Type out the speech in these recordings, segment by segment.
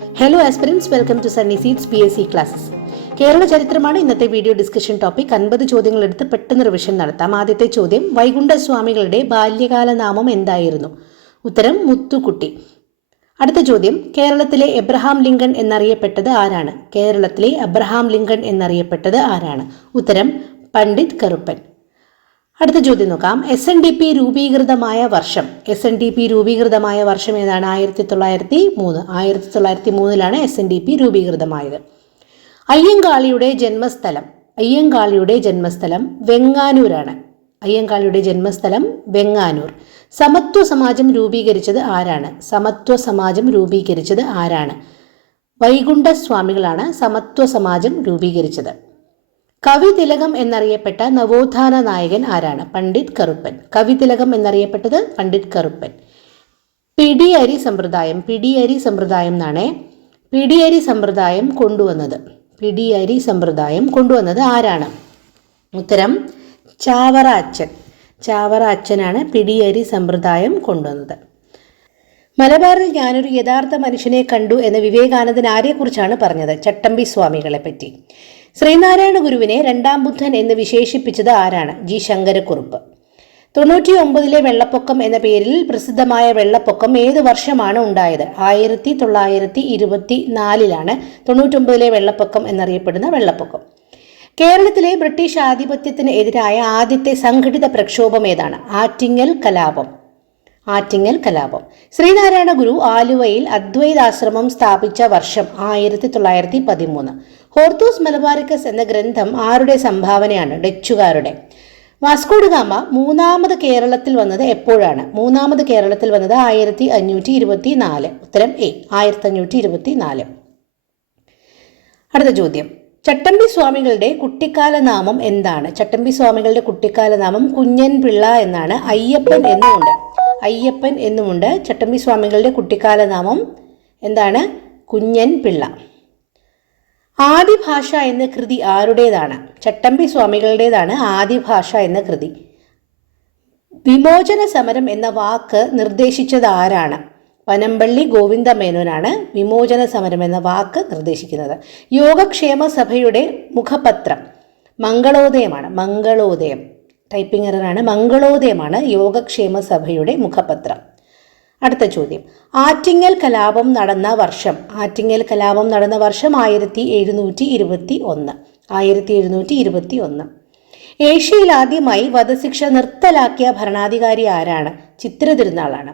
Hello aspirants, welcome to sunny seeds PSC classes. Kerala ചരിത്രമാണ് ഇന്നത്തെ video discussion topic. 50 ചോദ്യങ്ങൾ എടുത്ത് പെട്ടെന്ന് റിവിഷൻ നടത്താം. ആദ്യത്തെ ചോദ്യം, വൈകുണ്ഠസ്വാമികളുടെ ബാല്യകാല നാമം എന്തായിരുന്നു? ഉത്തരം മുത്തുക്കുട്ടി. അടുത്ത ചോദ്യം, കേരളത്തിലെ എബ്രഹാം ലിങ്കൺ എന്നറിയപ്പെട്ടത് ആരാണ്? കേരളത്തിലെ എബ്രഹാം ലിങ്കൺ എന്നറിയപ്പെട്ടത് ആരാണ്? ഉത്തരം പണ്ഡിറ്റ് കറുപ്പൻ. അടുത്ത ചോദ്യം നോക്കാം. SNDP രൂപീകൃതമായ വർഷം. SNDP രൂപീകൃതമായ വർഷം ഏതാണ്? 1903. 1903 SNDP രൂപീകൃതമായത്. അയ്യങ്കാളിയുടെ ജന്മസ്ഥലം. അയ്യങ്കാളിയുടെ ജന്മസ്ഥലം വെങ്ങാനൂരാണ്. അയ്യങ്കാളിയുടെ ജന്മസ്ഥലം വെങ്ങാനൂർ. സമത്വ സമാജം രൂപീകരിച്ചത് ആരാണ്? സമത്വ സമാജം രൂപീകരിച്ചത് ആരാണ്? വൈകുണ്ഠസ്വാമികളാണ് സമത്വ സമാജം രൂപീകരിച്ചത്. കവിതിലകം എന്നറിയപ്പെട്ട നവോത്ഥാന നായകൻ ആരാണ്? പണ്ഡിറ്റ് കറുപ്പൻ. കവിതിലകം എന്നറിയപ്പെട്ടത് പണ്ഡിറ്റ് കറുപ്പൻ. പിടിയരി സമ്പ്രദായം. പിടിയരി സമ്പ്രദായം എന്നാണ്. പിടിയരി സമ്പ്രദായം കൊണ്ടുവന്നത്. പിടിയരി സമ്പ്രദായം കൊണ്ടുവന്നത് ആരാണ്? ഉത്തരം ചാവറ അച്ഛൻ. ചാവറ അച്ഛനാണ് പിടിയരി സമ്പ്രദായം കൊണ്ടുവന്നത്. മലബാറിൽ ഞാനൊരു യഥാർത്ഥ മനുഷ്യനെ കണ്ടു എന്ന വിവേകാനന്ദൻ ആരെക്കുറിച്ചാണ് പറഞ്ഞത്? ചട്ടമ്പി സ്വാമികളെ പറ്റി. ശ്രീനാരായണ ഗുരുവിനെ രണ്ടാം ബുദ്ധൻ എന്ന് വിശേഷിപ്പിച്ചത് ആരാണ്? G. ശങ്കരക്കുറുപ്പ്. 99 വെള്ളപ്പൊക്കം എന്ന പേരിൽ പ്രസിദ്ധമായ വെള്ളപ്പൊക്കം ഏത് വർഷമാണ് ഉണ്ടായത്? 1924 99 വെള്ളപ്പൊക്കം എന്നറിയപ്പെടുന്ന വെള്ളപ്പൊക്കം. കേരളത്തിലെ ബ്രിട്ടീഷ് ആധിപത്യത്തിന് എതിരായ ആദ്യത്തെ സംഘടിത പ്രക്ഷോഭം ഏതാണ്? ആറ്റിങ്ങൽ കലാപം. ആറ്റിങ്ങൽ കലാപം. ശ്രീനാരായണ ഗുരു ആലുവയിൽ അദ്വൈതാശ്രമം സ്ഥാപിച്ച വർഷം 1913. ഹോർത്തൂസ് മലബാറിക്കസ് എന്ന ഗ്രന്ഥം ആരുടെ സംഭാവനയാണ്? ഡച്ചുകാരുടെ. വാസ്കോ ഡ ഗാമ മൂന്നാമത് കേരളത്തിൽ വന്നത് എപ്പോഴാണ്? മൂന്നാമത് കേരളത്തിൽ വന്നത് 1524. ഉത്തരം A. 1524. അടുത്ത ചോദ്യം, ചട്ടമ്പി സ്വാമികളുടെ കുട്ടിക്കാല നാമം എന്താണ്? ചട്ടമ്പി സ്വാമികളുടെ കുട്ടിക്കാല നാമം കുഞ്ഞൻ പിള്ള എന്നാണ്. അയ്യപ്പൻ എന്നുമുണ്ട്. അയ്യപ്പൻ എന്നുമുണ്ട്. ചട്ടമ്പി സ്വാമികളുടെ കുട്ടിക്കാല നാമം എന്താണ്? കുഞ്ഞൻ പിള്ള. ആദിഭാഷ എന്ന കൃതി ആരുടേതാണ്? ചട്ടമ്പി സ്വാമികളുടേതാണ് ആദിഭാഷ എന്ന കൃതി. വിമോചന സമരം എന്ന വാക്ക് നിർദ്ദേശിച്ചത് ആരാണ്? പനമ്പള്ളി ഗോവിന്ദ മേനോനാണ് വിമോചന സമരം എന്ന വാക്ക് നിർദ്ദേശിക്കുന്നത്. യോഗക്ഷേമ സഭയുടെ മുഖപത്രം മംഗളോദയമാണ്. മംഗളോദയം, ടൈപ്പിംഗ് എററാണ്. മംഗളോദയമാണ് യോഗക്ഷേമ സഭയുടെ മുഖപത്രം. അടുത്ത ചോദ്യം, ആറ്റിങ്ങൽ കലാപം നടന്ന വർഷം. ആറ്റിങ്ങൽ കലാപം നടന്ന വർഷം 1721. 1721. ഏഷ്യയിൽ ആദ്യമായി വധശിക്ഷ നിർത്തലാക്കിയ ഭരണാധികാരി ആരാണ്? ചിത്രതിരുനാളാണ്.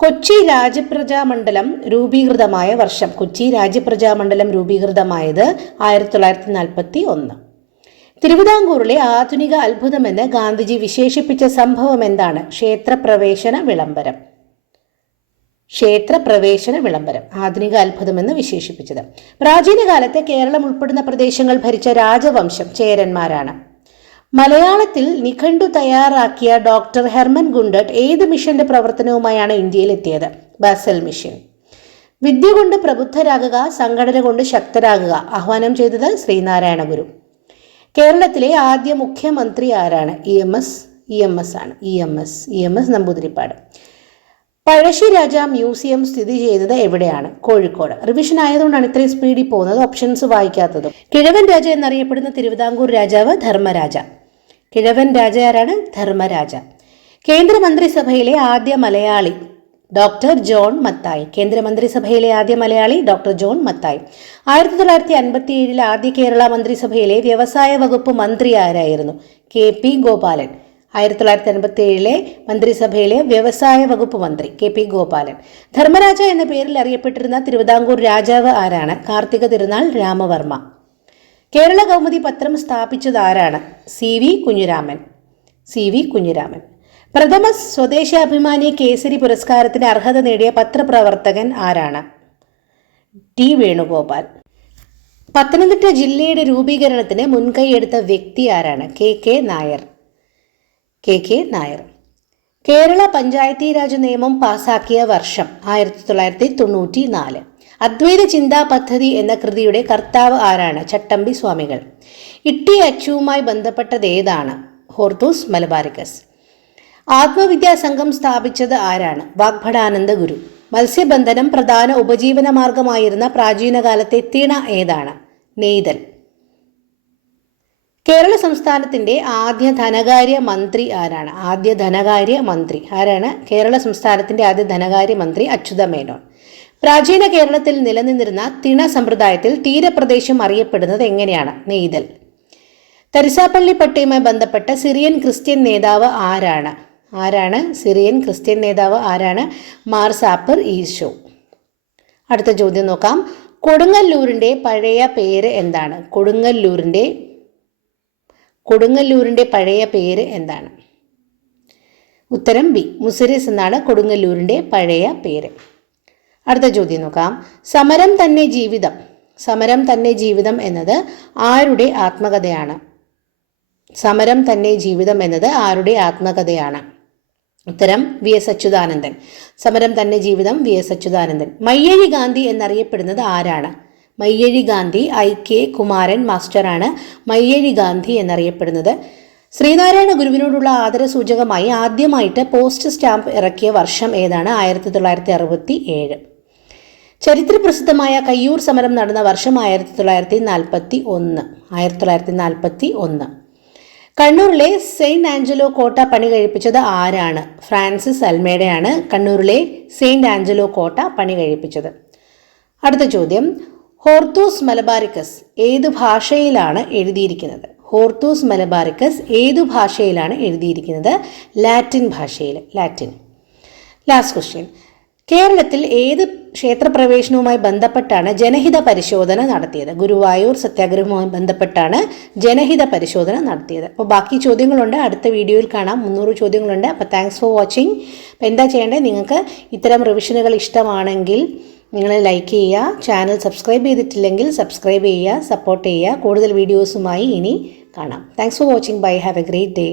കൊച്ചി രാജപ്രജാമണ്ഡലം രൂപീകൃതമായ വർഷം. കൊച്ചി രാജപ്രജാമണ്ഡലം രൂപീകൃതമായത് 1941. തിരുവിതാംകൂറിലെ ആധുനിക അത്ഭുതമെന്ന് ഗാന്ധിജി വിശേഷിപ്പിച്ച സംഭവം എന്താണ്? ക്ഷേത്രപ്രവേശന വിളംബരം. ക്ഷേത്രപ്രവേശന വിളംബരം ആധുനിക അത്ഭുതമെന്ന് വിശേഷിപ്പിച്ചത്. പ്രാചീന കാലത്തെ കേരളം ഉൾപ്പെടുന്ന പ്രദേശങ്ങൾ ഭരിച്ച രാജവംശം ചേരന്മാരാണ്. മലയാളത്തിൽ നിഘണ്ടു തയ്യാറാക്കിയ ഡോക്ടർ ഹെർമൻ ഗുണ്ടട്ട് ഏത് മിഷന്റെ പ്രവർത്തനവുമായാണ് ഇന്ത്യയിൽ എത്തിയത്? Basal mission. വിദ്യ കൊണ്ട് പ്രബുദ്ധരാകുക, സംഘടന കൊണ്ട് ശക്തരാകുക ആഹ്വാനം ചെയ്തത് ശ്രീനാരായണ ഗുരു. കേരളത്തിലെ ആദ്യ മുഖ്യമന്ത്രി ആരാണ്? EMS ആണ്. EMS നമ്പൂതിരിപ്പാട്. പഴശ്ശിരാജ മ്യൂസിയം സ്ഥിതി ചെയ്യുന്നത് എവിടെയാണ്? കോഴിക്കോട്. റിവിഷൻ ആയതുകൊണ്ടാണ് ഇത്രയും സ്പീഡിൽ പോകുന്നത്, ഓപ്ഷൻസ് വായിക്കാത്തതും. കിഴവൻ രാജ എന്നറിയപ്പെടുന്ന തിരുവിതാംകൂർ രാജാവ് ധർമ്മരാജ. കിഴവൻ രാജ ആരാണ്? ധർമ്മരാജ. കേന്ദ്രമന്ത്രിസഭയിലെ ആദ്യ മലയാളി ഡോക്ടർ ജോൺ മത്തായി. കേന്ദ്രമന്ത്രിസഭയിലെ ആദ്യ മലയാളി ഡോക്ടർ ജോൺ മത്തായി. 1957 ആദ്യ കേരള മന്ത്രിസഭയിലെ വ്യവസായ വകുപ്പ് മന്ത്രി ആരായിരുന്നു? KP ഗോപാലൻ. 1957 മന്ത്രിസഭയിലെ വ്യവസായ വകുപ്പ് മന്ത്രി KP ഗോപാലൻ. ധർമ്മരാജ എന്ന പേരിൽ അറിയപ്പെട്ടിരുന്ന തിരുവിതാംകൂർ രാജാവ് ആരാണ്? കാർത്തിക തിരുനാൾ രാമവർമ്മ. കേരള കൗമുദി പത്രം സ്ഥാപിച്ചത് ആരാണ്? CV കുഞ്ഞിരാമൻ. പ്രഥമ സ്വദേശാഭിമാനി കേസരി പുരസ്കാരത്തിന് അർഹത നേടിയ പത്രപ്രവർത്തകൻ ആരാണ്? T. വേണുഗോപാൽ. പത്തനംതിട്ട ജില്ലയുടെ രൂപീകരണത്തിന് മുൻകൈയെടുത്ത വ്യക്തി ആരാണ്? KK നായർ. കേരള പഞ്ചായത്തി രാജ് നിയമം പാസാക്കിയ വർഷം 1994. അദ്വൈത ചിന്താ പദ്ധതി എന്ന കൃതിയുടെ കർത്താവ് ആരാണ്? ചട്ടമ്പി സ്വാമികൾ. ഇട്ടി അച്ചുവുമായി ബന്ധപ്പെട്ടത് ഏതാണ്? Hortus Malabaricus. ആത്മവിദ്യാ സംഘം സ്ഥാപിച്ചത് ആരാണ്? വാഗ്ഭടാനന്ദ ഗുരു. മത്സ്യബന്ധനം പ്രധാന ഉപജീവന മാർഗമായിരുന്ന പ്രാചീന കാലത്തെ തിണ ഏതാണ്? നെയ്തൽ. കേരള സംസ്ഥാനത്തിന്റെ ആദ്യ ധനകാര്യ മന്ത്രി ആരാണ്? കേരള സംസ്ഥാനത്തിന്റെ ആദ്യ ധനകാര്യ മന്ത്രി അച്യുത മേനോൻ. പ്രാചീന കേരളത്തിൽ നിലനിന്നിരുന്ന തിണ സമ്പ്രദായത്തിൽ തീരപ്രദേശം അറിയപ്പെടുന്നത് എങ്ങനെയാണ്? നെയ്തൽ. തരിസാപ്പള്ളി പട്ടയുമായി ബന്ധപ്പെട്ട സിറിയൻ ക്രിസ്ത്യൻ നേതാവ് ആരാണ്? മാർസാപ്പർ ഈശോ. അടുത്ത ചോദ്യം നോക്കാം. കൊടുങ്ങല്ലൂരിന്റെ പഴയ പേര് എന്താണ്? കൊടുങ്ങല്ലൂരിന്റെ പഴയ പേര് എന്താണ്? ഉത്തരം ബി, മുസിരിസ് എന്നാണ് കൊടുങ്ങല്ലൂരിന്റെ പഴയ പേര്. അടുത്ത ചോദ്യം നോക്കാം. സമരം തന്നെ ജീവിതം എന്നത് ആരുടെ ആത്മകഥയാണ്? ഉത്തരം വി എസ് അച്യുതാനന്ദൻ. സമരം തന്നെ ജീവിതം, വി എസ് അച്യുതാനന്ദൻ. മയ്യഴി ഗാന്ധി എന്നറിയപ്പെടുന്നത് ആരാണ്? IK കുമാരൻ മാസ്റ്ററാണ് മയ്യഴി ഗാന്ധി എന്നറിയപ്പെടുന്നത്. ശ്രീനാരായണ ഗുരുവിനോടുള്ള ആദരസൂചകമായി ആദ്യമായിട്ട് പോസ്റ്റ് സ്റ്റാമ്പ് ഇറക്കിയ വർഷം ഏതാണ്? 1967. ചരിത്രപ്രസിദ്ധമായ കയ്യൂർ സമരം നടന്ന വർഷം 1941. കണ്ണൂരിലെ സെയിന്റ് ആഞ്ചലോ കോട്ട പണി കഴിപ്പിച്ചത് ആരാണ്? ഫ്രാൻസിസ് അൽമേഡയാണ് കണ്ണൂരിലെ സെയിന്റ് ആഞ്ചലോ കോട്ട പണി കഴിപ്പിച്ചത്. അടുത്ത ചോദ്യം. ഹോർത്തൂസ് മലബാറിക്കസ് ഏതു ഭാഷയിലാണ് എഴുതിയിരിക്കുന്നത്? ലാറ്റിൻ ഭാഷയിൽ. Last question. കേരളത്തിൽ ഏത് ക്ഷേത്രപ്രവേശനവുമായി ബന്ധപ്പെട്ടാണ് ജനഹിത പരിശോധന നടത്തിയത്? ഗുരുവായൂർ സത്യാഗ്രഹവുമായി ബന്ധപ്പെട്ടാണ് ജനഹിത പരിശോധന നടത്തിയത്. അപ്പോൾ ബാക്കി ചോദ്യങ്ങളുണ്ട്, അടുത്ത വീഡിയോയിൽ കാണാം. 300 ചോദ്യങ്ങളുണ്ട്. അപ്പോൾ താങ്ക്സ് ഫോർ വാച്ചിങ്. അപ്പോൾ എന്താ ചെയ്യേണ്ടത്? നിങ്ങൾക്ക് ഇത്തരം റിവിഷനുകൾ ഇഷ്ടമാണെങ്കിൽ നിങ്ങൾ ലൈക്ക് ചെയ്യുക, ചാനൽ സബ്സ്ക്രൈബ് ചെയ്തിട്ടില്ലെങ്കിൽ സബ്സ്ക്രൈബ് ചെയ്യുക, സപ്പോർട്ട് ചെയ്യുക. കൂടുതൽ വീഡിയോസുമായി ഇനി കാണാം. Thanks for watching. Bye. Have a great day.